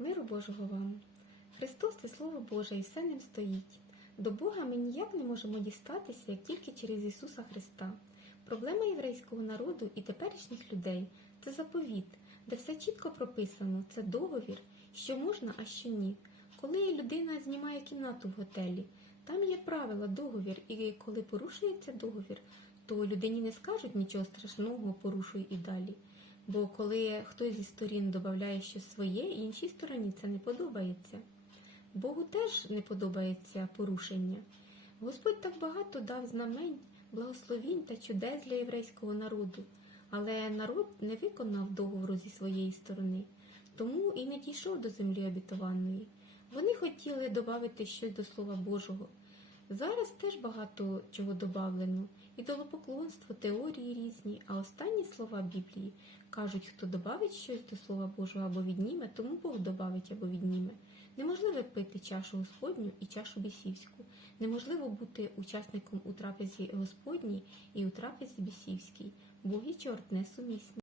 Миру Божого вам. Христос це Слово Боже і все ним стоїть. До Бога ми ніяк не можемо дістатися, як тільки через Ісуса Христа. Проблема єврейського народу і теперішніх людей це заповіт, де все чітко прописано, це договір, що можна, а що ні. Коли людина знімає кімнату в готелі, там є правила, договір, і коли порушується договір, то людині не скажуть нічого страшного, порушуй і далі. Бо коли хтось зі сторін додає щось своє, іншій стороні це не подобається. Богу теж не подобається порушення. Господь так багато дав знамень, благословінь та чудес для єврейського народу, але народ не виконав договору зі своєї сторони, тому і не дійшов до землі обітованої. Вони хотіли додати щось до Слова Божого. Зараз теж багато чого додавлено. Ідолопоклонство, теорії різні, а останні слова Біблії кажуть, хто додавить щось до Слова Божого або відніме, тому Бог додавить або відніме. Неможливо пити чашу Господню і чашу бісівську. Неможливо бути учасником у трапезі Господній і у трапезі бісівській. Бог і чорт не сумісні.